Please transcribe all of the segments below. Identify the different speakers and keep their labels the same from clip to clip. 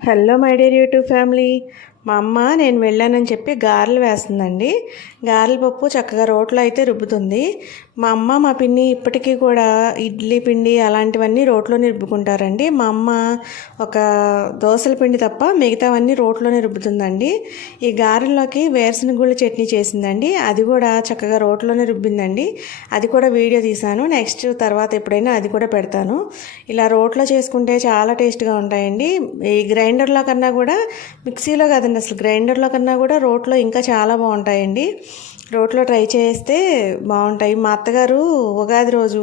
Speaker 1: Hello my dear YouTube family మా అమ్మ నేను వెళ్ళానని చెప్పి గారెలు వేస్తుందండి. గారెల పప్పు చక్కగా రోట్లో అయితే రుబ్బుతుంది. మా అమ్మ మా పిన్ని ఇప్పటికీ కూడా ఇడ్లీ పిండి అలాంటివన్నీ రోట్లోనే రుబ్బుకుంటారండి మా అమ్మ ఒక దోశల పిండి తప్ప మిగతావన్నీ రోట్లోనే రుబ్బుతుందండి ఈ గారెల్లోకి వేరుశనగుళ్ళ చట్నీ చేసిందండి. అది కూడా చక్కగా రోట్లోనే రుబ్బిందండి అది కూడా వీడియో తీశాను. నెక్స్ట్ తర్వాత ఎప్పుడైనా అది కూడా పెడతాను. ఇలా రోట్లో చేసుకుంటే చాలా టేస్ట్గా ఉంటాయండి. ఈ గ్రైండర్లో కన్నా కూడా మిక్సీలో కాదండి అసలు గ్రైండర్లో కన్నా కూడా రోట్లో ఇంకా చాలా బాగుంటాయండి. రోట్లో ట్రై చేస్తే బాగుంటాయి. మా అత్తగారు ఉగాది రోజు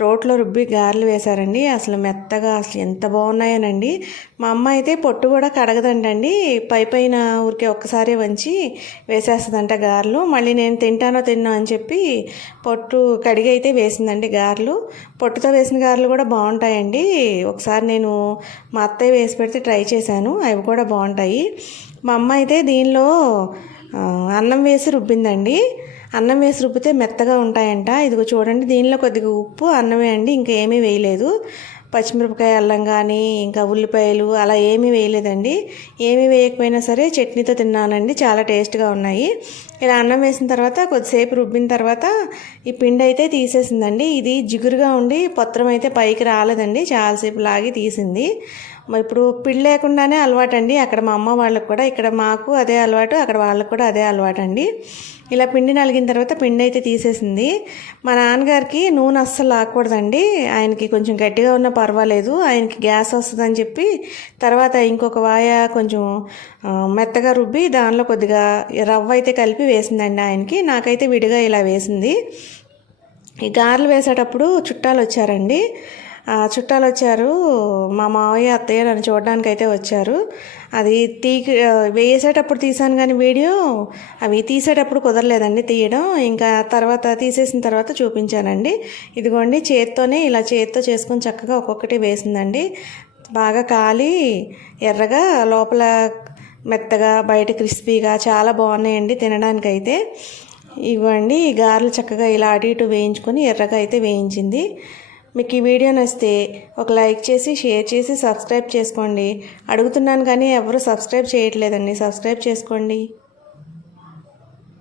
Speaker 1: రోట్లో రుబ్బి గారెలు వేశారండి. అసలు మెత్తగా అసలు ఎంత బాగున్నాయనండి. మా అమ్మ అయితే పొట్టు కూడా కడగదండి పై పైన ఊరికే ఒక్కసారి వంచి వేసేస్తుందంట గారెలు. మళ్ళీ నేను తింటానో తిన్నా అని చెప్పి పొట్టు కడిగి అయితే వేసిందండి గారెలు. పొట్టుతో వేసిన గారెలు కూడా బాగుంటాయండి. ఒకసారి నేను మా అత్తయ్య వేసి పెడితే ట్రై చేశాను. అవి కూడా బాగుంటాయి. మా అమ్మ అయితే దీనిలో అన్నం వేసి రుబ్బిందండి. అన్నం వేసి రుబ్బితే మెత్తగా ఉంటాయంట. ఇదిగో చూడండి దీనిలో కొద్దిగా ఉప్పు అన్నమే అండి ఇంకా ఏమీ వేయలేదు. పచ్చిమిరపకాయ అల్లం కానీ ఇంకా ఉల్లిపాయలు అలా ఏమీ వేయలేదండి. ఏమీ వేయకపోయినా సరే చట్నీతో తిన్నానండి చాలా టేస్ట్గా ఉన్నాయి. ఇలా అన్నం వేసిన తర్వాత కొద్దిసేపు రుబ్బిన తర్వాత ఈ పిండి అయితే తీసేసిందండి. ఇది జిగురుగా ఉండి పత్రం అయితే పైకి రాలేదండి చాలాసేపు లాగి తీసింది. ఇప్పుడు పిండి లేకుండానే అలవాటు అండి అక్కడ మా అమ్మ వాళ్ళకు కూడా ఇక్కడ మాకు అదే అలవాటు అక్కడ వాళ్ళకు కూడా అదే అలవాటు అండి ఇలా పిండి నలిగిన తర్వాత పిండి అయితే తీసేసింది. మా నాన్నగారికి నూనె అస్సలు లాక్కూడదండి. ఆయనకి కొంచెం గట్టిగా ఉన్నా పర్వాలేదు. ఆయనకి గ్యాస్ వస్తుందని చెప్పి తర్వాత ఇంకొక వాయ కొంచెం మెత్తగా రుబ్బి దానిలో కొద్దిగా రవ్వ అయితే కలిపి వేసిందండి ఆయనకి. నాకైతే విడిగా ఇలా వేసింది. ఈ గారెలు వేసేటప్పుడు చుట్టాలు వచ్చారండి. చుట్టాలు వచ్చారు. మా మావయ్య అత్తయ్య నన్ను చూడడానికి అయితే వచ్చారు. అది తీ వేసేటప్పుడు తీసాను కానీ వీడియో అవి తీసేటప్పుడు కుదరలేదండి తీయడం. ఇంకా తర్వాత తీసేసిన తర్వాత చూపించానండి. ఇదిగోండి చేత్తోనే ఇలా చేత్తో చేసుకొని చక్కగా ఒక్కొక్కటి వేసిందండి. బాగా కాలి ఎర్రగా లోపల మెత్తగా బయట క్రిస్పీగా చాలా బాగున్నాయండి తినడానికైతే. ఇవ్వండి ఈ గారెలు చక్కగా ఇలా అటు ఇటు వేయించుకొని ఎర్రగా అయితే వేయించింది. మీకు ఈ వీడియో నచ్చితే ఒక లైక్ చేసి షేర్ చేసి సబ్స్క్రైబ్ చేసుకోండి. అడుగుతున్నాను కానీ ఎవరు సబ్స్క్రైబ్ చేయట్లేదండి. సబ్స్క్రైబ్ చేసుకోండి.